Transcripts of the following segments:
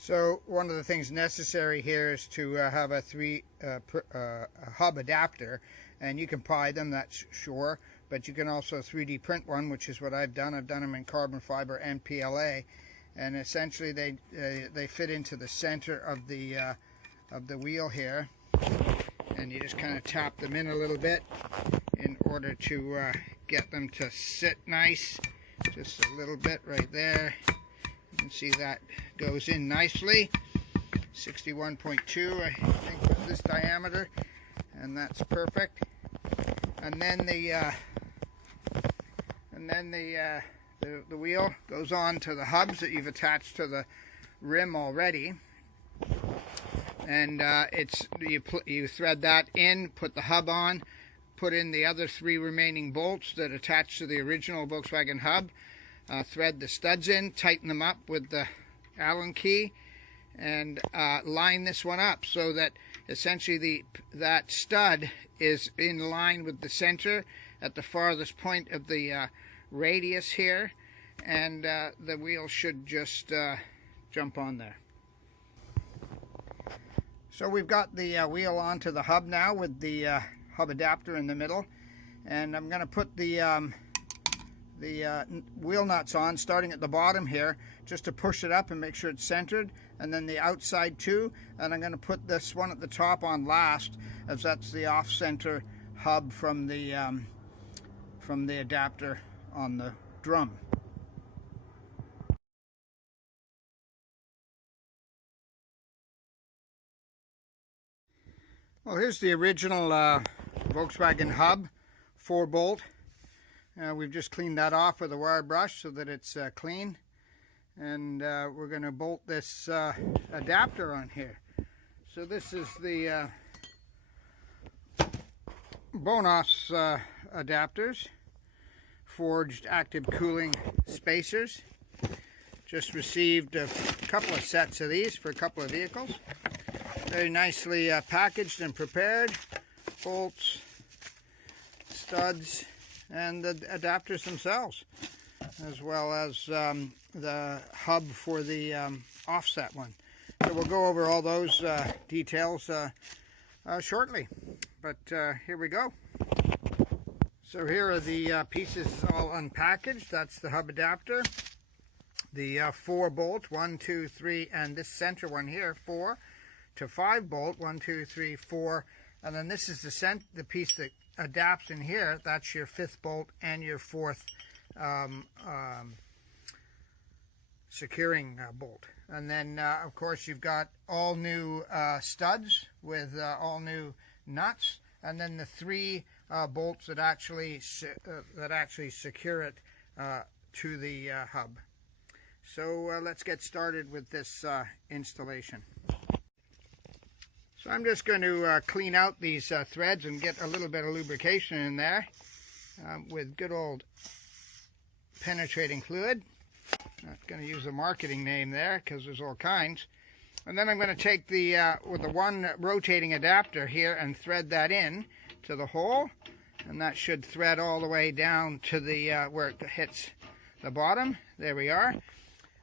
So one of the things necessary here is to have a hub adapter, and you can buy them, that's sure, but you can also 3D print one, which is what I've done. I've done them in carbon fiber and PLA, and essentially they fit into the center of the wheel here, and you just kind of tap them in a little bit in order to get them to sit nice, just a little bit right there. You can see that goes in nicely. 61.2 I think was this diameter, and that's perfect. And then the wheel goes on to the hubs that you've attached to the rim already, and you thread that in, put the hub on, put in the other 3 remaining bolts that attach to the original Volkswagen hub. Thread the studs in, tighten them up with the Allen key, and line this one up so that essentially that stud is in line with the center at the farthest point of the radius here, and the wheel should just jump on there. So we've got the wheel onto the hub now with the hub adapter in the middle, and I'm going to put the wheel nuts on, starting at the bottom here, just to push it up and make sure it's centered, and then the outside too. And I'm going to put this one at the top on last, as that's the off-center hub from the adapter on the drum. Well, here's the original Volkswagen hub, 4-bolt. We've just cleaned that off with a wire brush so that it's clean, and we're going to bolt this adapter on here. So this is the Bonos adapters, forged active cooling spacers. Just received a couple of sets of these for a couple of vehicles. Very nicely packaged and prepared. Bolts, studs, and the adapters themselves, as well as the hub for the offset one. So we'll go over all those details shortly, but here we go. So here are the pieces all unpackaged. That's the hub adapter, the 4 bolts, 1, 2, 3, and this center one here, 4 to 5 bolt, 1, 2, 3, 4, and then this is the piece that adapts in here. That's your 5th bolt and your 4th securing bolt. And then of course you've got all new studs with all new nuts, and then the 3 bolts that actually secure it to the hub. So let's get started with this installation. So I'm just going to clean out these threads and get a little bit of lubrication in there with good old penetrating fluid. Not going to use a marketing name there because there's all kinds. And then I'm going to take with the one rotating adapter here and thread that in to the hole, and that should thread all the way down to the where it hits the bottom. There we are.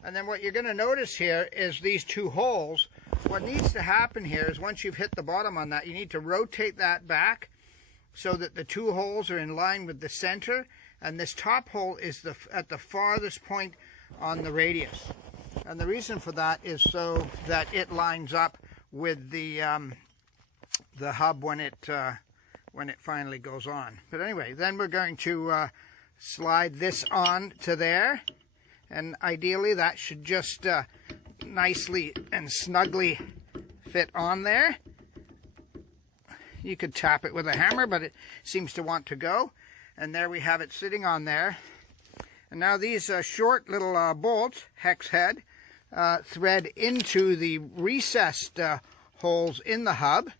And then what you're going to notice here is these 2 holes. What needs to happen here is once you've hit the bottom on that, you need to rotate that back so that the 2 holes are in line with the center, and this top hole is at the farthest point on the radius. And the reason for that is so that it lines up with the hub when it finally goes on. But anyway, then we're going to slide this on to there, and ideally that should just nicely and snugly fit on there. You could tap it with a hammer, but it seems to want to go. And there we have it sitting on there. And now these short little bolts, hex head, thread into the recessed holes in the hub,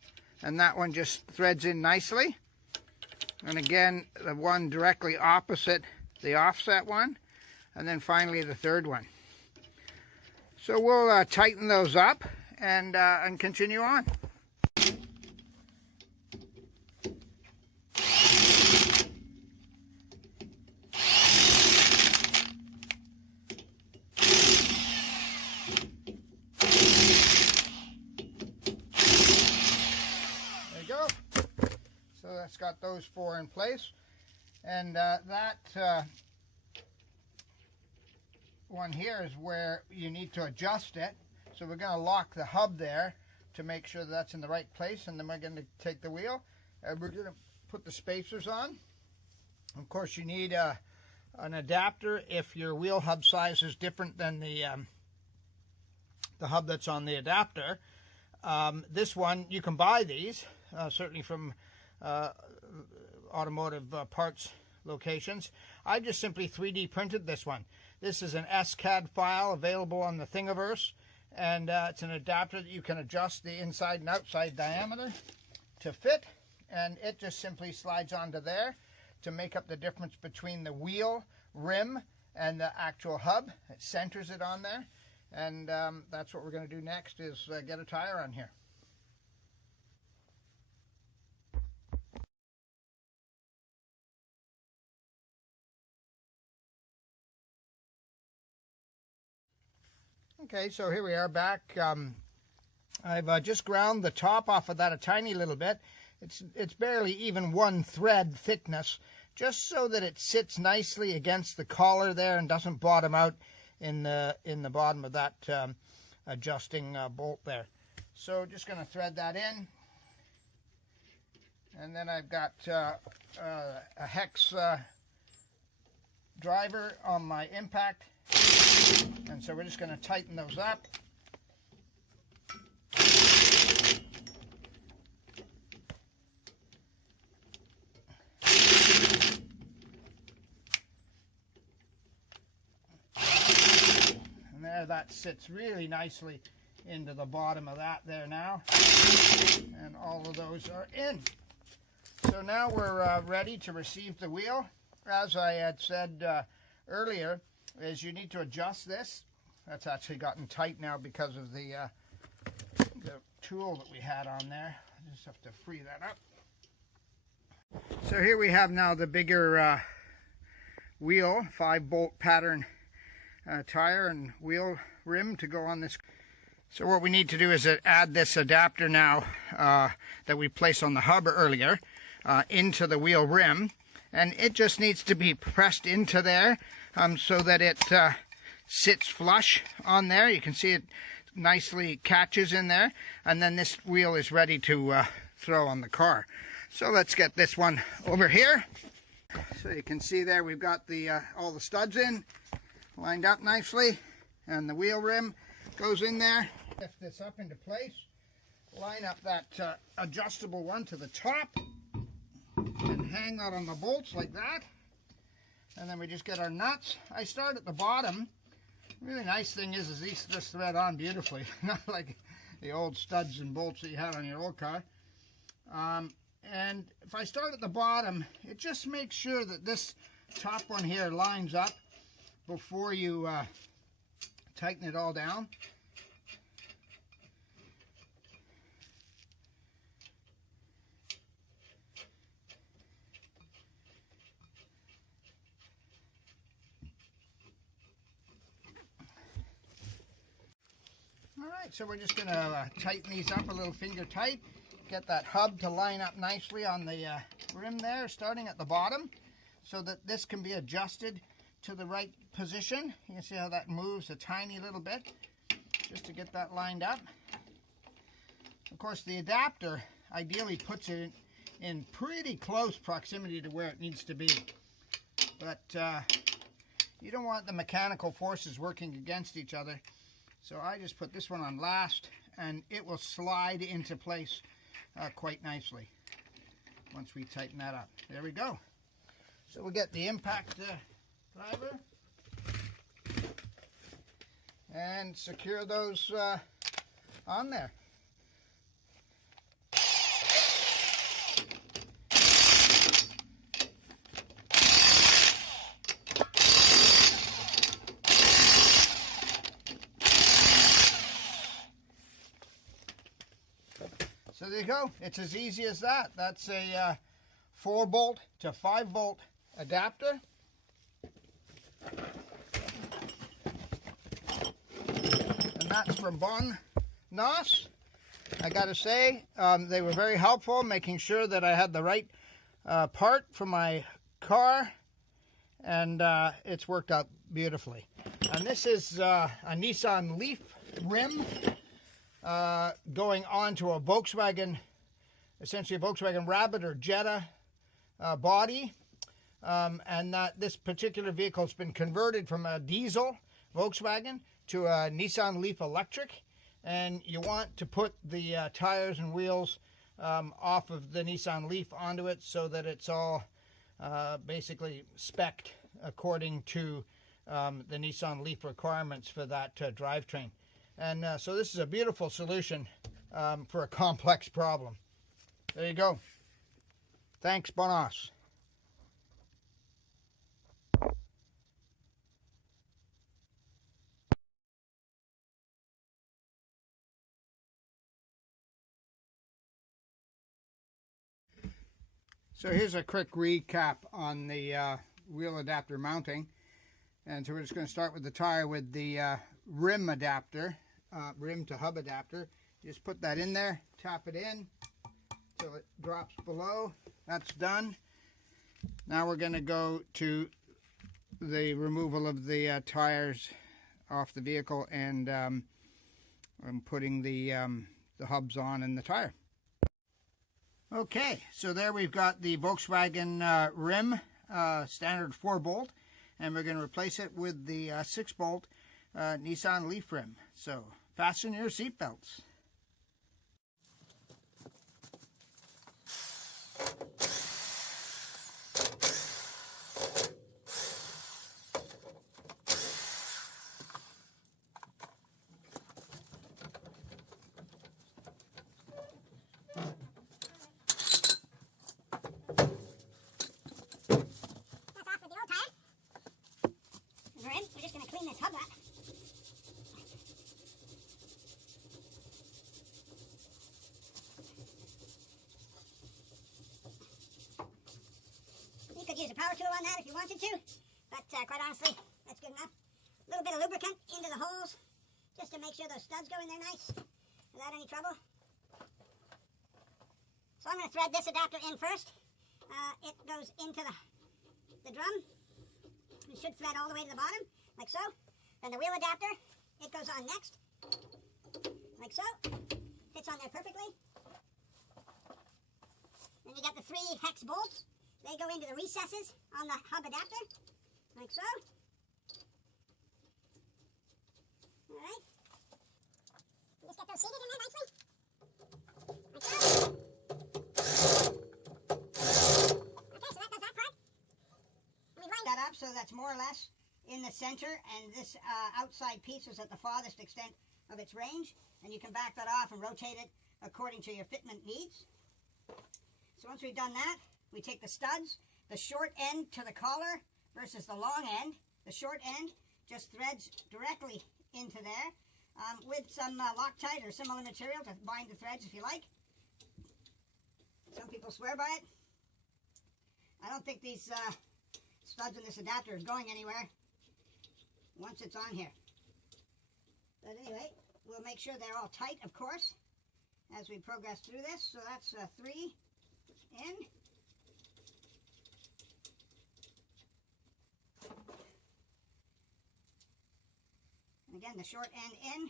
and that one just threads in nicely. And again, the one directly opposite the offset one, and then finally the 3rd one. So we'll tighten those up and continue on. that's got those 4 in place. And that one here is where you need to adjust it. So we're going to lock the hub there to make sure that's in the right place, and then we're going to take the wheel and we're going to put the spacers on. Of course, you need an adapter if your wheel hub size is different than the hub that's on the adapter. This one, you can buy these, certainly from automotive parts locations. I just simply 3D printed this one. This is an SCAD file available on the Thingiverse, and it's an adapter that you can adjust the inside and outside diameter to fit, and it just simply slides onto there to make up the difference between the wheel rim and the actual hub. It centers it on there, and that's what we're going to do next, is get a tire on here. Okay, so here we are back. I've just ground the top off of that a tiny little bit. It's barely even 1 thread thickness, just so that it sits nicely against the collar there and doesn't bottom out in the bottom of that adjusting bolt there. So just going to thread that in, and then I've got a hex driver on my impact. And so we're just going to tighten those up. And there, that sits really nicely into the bottom of that there now. And all of those are in. So now we're ready to receive the wheel. As I had said earlier, is you need to adjust this. That's actually gotten tight now because of the tool that we had on there. I just have to free that up. So here we have now the bigger wheel, 5-bolt pattern tire and wheel rim to go on this. So what we need to do is add this adapter now that we placed on the hub earlier into the wheel rim. And it just needs to be pressed into there so that it sits flush on there. You can see it nicely catches in there. And then this wheel is ready to throw on the car. So let's get this one over here. So you can see there we've got the all the studs in, lined up nicely. And the wheel rim goes in there. Lift this up into place. Line up that adjustable one to the top. And hang that on the bolts like that. And then we just get our nuts. I start at the bottom. The really nice thing is these just thread on beautifully, not like the old studs and bolts that you had on your old car. And if I start at the bottom, it just makes sure that this top one here lines up before you tighten it all down. Alright, so we're just going to tighten these up a little finger tight. Get that hub to line up nicely on the rim there, starting at the bottom, so that this can be adjusted to the right position. You can see how that moves a tiny little bit, just to get that lined up. Of course, the adapter ideally puts it in pretty close proximity to where it needs to be. But you don't want the mechanical forces working against each other. So I just put this one on last, and it will slide into place quite nicely once we tighten that up. There we go. So we'll get the impact driver and secure those on there. So there you go. It's as easy as that. That's a 4-bolt to 5-volt adapter. And that's from Bon Nos. I got to say, they were very helpful, making sure that I had the right part for my car, and it's worked out beautifully. And this is a Nissan Leaf rim going onto a Volkswagen, essentially a Volkswagen Rabbit or Jetta body. And this particular vehicle has been converted from a diesel Volkswagen to a Nissan Leaf electric. And you want to put the tires and wheels off of the Nissan Leaf onto it so that it's all basically spec'd according to the Nissan Leaf requirements for that drivetrain. And so this is a beautiful solution for a complex problem. There you go. Thanks, Bonas. So here's a quick recap on the wheel adapter mounting. And so we're just going to start with the tire with the rim adapter, rim to hub adapter. You just put that in there, tap it in till it drops below. That's done. Now we're going to go to the removal of the tires off the vehicle, and I'm putting the hubs on and the tire. Okay, so there we've got the Volkswagen rim, standard 4-bolt, and we're going to replace it with the 6-bolt Nissan Leaf rim. So fasten your seatbelts. We're just going to clean this hub up. You could use a power tool on that if you wanted to, but quite honestly, that's good enough. A little bit of lubricant into the holes, just to make sure those studs go in there nice, without any trouble. So I'm going to thread this adapter in first. It goes into the drum. It should thread all the way to the bottom, like so. Then the wheel adapter, it goes on next, like so. Fits on there perfectly. Then you got the 3 hex bolts. They go into the recesses on the hub adapter, like so. All right. Just get those seated in there nicely, like so. Okay, so that does that part. And we line that up so that's more or less in the center, and this outside piece is at the farthest extent of its range, and you can back that off and rotate it according to your fitment needs. So once we've done that, we take the studs, the short end to the collar versus the long end. The short end just threads directly into there with some Loctite or similar material to bind the threads if you like. Some people swear by it. I don't think these studs in this adapter is going anywhere once it's on here. But anyway, we'll make sure they're all tight, of course, as we progress through this. So that's 3 in. And again, the short end in.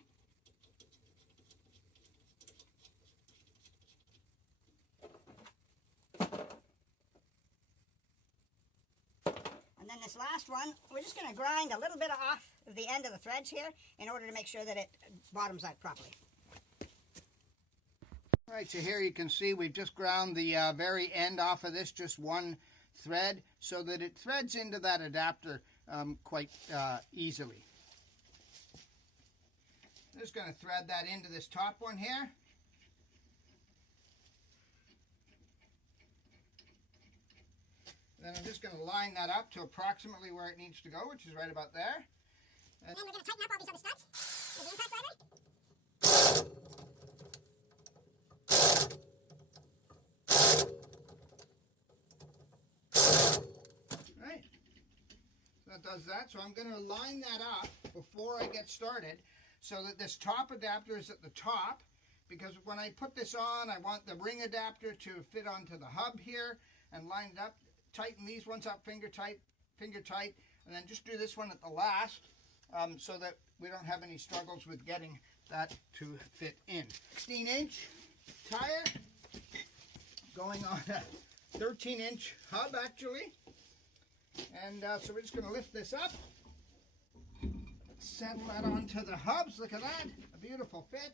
And then this last one, we're just going to grind a little bit off of the end of the threads here in order to make sure that it bottoms out properly. All right, so here you can see we've just ground the very end off of this, just one thread, so that it threads into that adapter quite easily. I'm just going to thread that into this top one here. Then I'm just going to line that up to approximately where it needs to go, which is right about there. And then we're going to tighten up all these other studs with the impact driver. Right. So that does that. So I'm going to line that up before I get started so that this top adapter is at the top, because when I put this on, I want the ring adapter to fit onto the hub here. and line it up. Tighten these ones up finger tight, and then just do this one at the last so that we don't have any struggles with getting that to fit in. 16-inch tire going on a 13-inch hub actually. And so we're just going to lift this up, settle that onto the hubs. Look at that, a beautiful fit.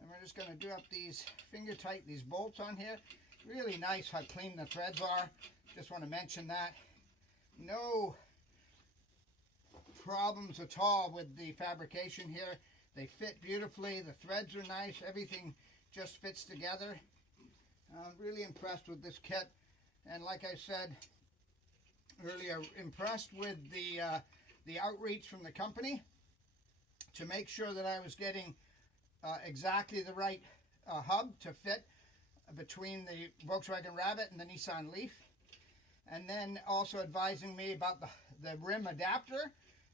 And we're just going to do up these finger tight, these bolts on here. Really nice how clean the threads are. Just want to mention that. No problems at all with the fabrication here. They fit beautifully. The threads are nice. Everything just fits together. I'm really impressed with this kit. And like I said earlier, impressed with the outreach from the company to make sure that I was getting exactly the right hub to fit between the Volkswagen Rabbit and the Nissan Leaf, and then also advising me about the rim adapter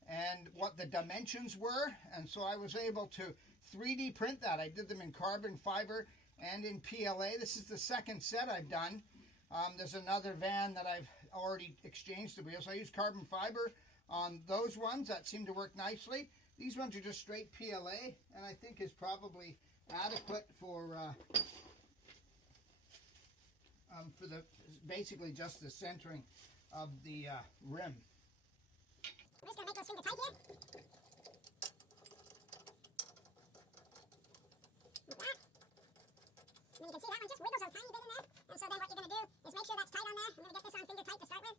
and what the dimensions were. And so I was able to 3D print that. I did them in carbon fiber and in PLA. This is the second set I've done. There's another van that I've already exchanged the wheels. I used carbon fiber on those ones. That seemed to work nicely. These ones are just straight PLA, and I think is probably adequate for the basically just the centering of the rim. I'm just going to make those finger tight here. Like that. And you can see that one just wiggles a tiny bit in there. And so then what you're going to do is make sure that's tight on there. I'm going to get this on finger tight to start with.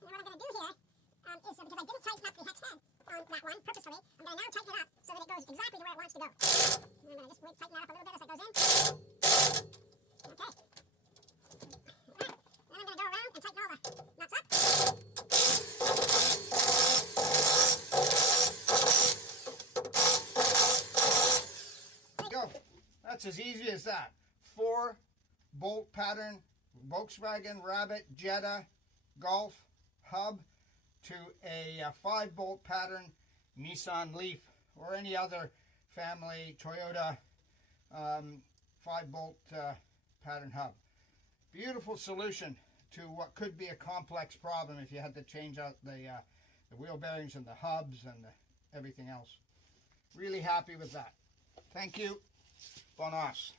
And then what I'm going to do here is, because I didn't tighten up the hex head on that one purposefully, I'm going to now tighten it up so that it goes exactly to where it wants to go. And I'm going to just tighten that up a little bit as it goes in. Okay. Alright. Then I'm going to go around and tighten all the nuts up. Go. That's as easy as that. 4 bolt pattern Volkswagen Rabbit Jetta Golf hub to a 5 bolt pattern Nissan Leaf or any other family Toyota 5 bolt pattern hub. Beautiful solution to what could be a complex problem if you had to change out the wheel bearings and the hubs and everything else. Really happy with that. Thank you. Bon os.